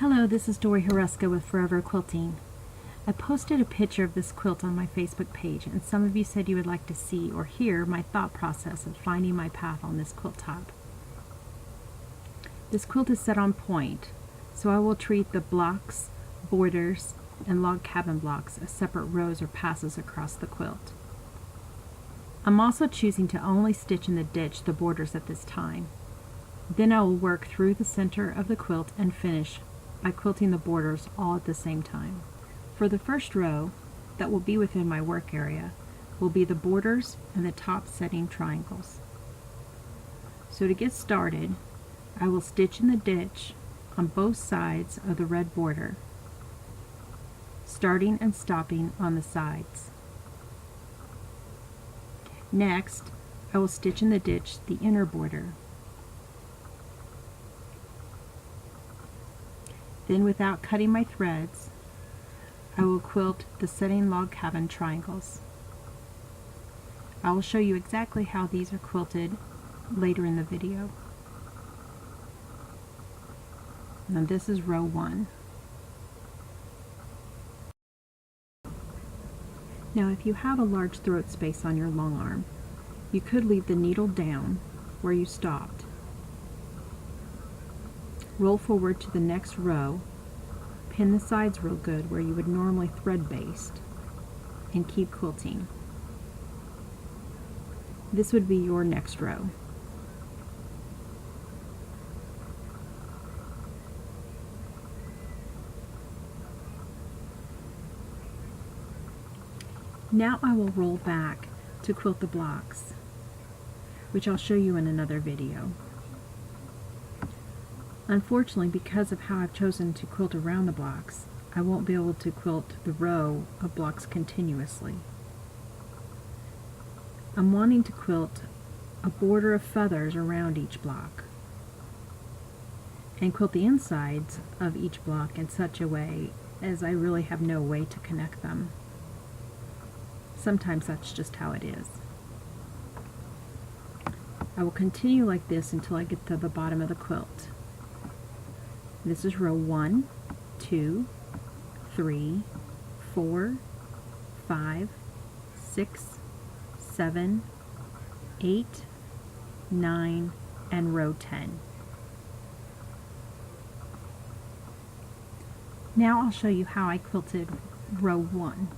Hello, this is Dorie Hruska with Forever Quilting. I posted a picture of this quilt on my Facebook page, and some of you said you would like to see or hear my thought process of finding my path on this quilt top. This quilt is set on point, so I will treat the blocks, borders, and log cabin blocks as separate rows or passes across the quilt. I'm also choosing to only stitch in the ditch the borders at this time. Then I will work through the center of the quilt and finish by quilting the borders all at the same time. For the first row, that will be within my work area, will be the borders and the top setting triangles. So to get started, I will stitch in the ditch on both sides of the red border, starting and stopping on the sides. Next, I will stitch in the ditch the inner border. Then, without cutting my threads, I will quilt the setting log cabin triangles. I will show you exactly how these are quilted later in the video. Now this is row 1. Now if you have a large throat space on your long arm, you could leave the needle down where you stopped. Roll forward to the next row, pin the sides real good where you would normally thread baste, and keep quilting. This would be your next row. Now I will roll back to quilt the blocks, which I'll show you in another video. Unfortunately, because of how I've chosen to quilt around the blocks, I won't be able to quilt the row of blocks continuously. I'm wanting to quilt a border of feathers around each block and quilt the insides of each block in such a way as I really have no way to connect them. Sometimes that's just how it is. I will continue like this until I get to the bottom of the quilt. This is row 1, 2, 3, 4, 5, 6, 7, 8, 9, and row 10. Now I'll show you how I quilted row 1.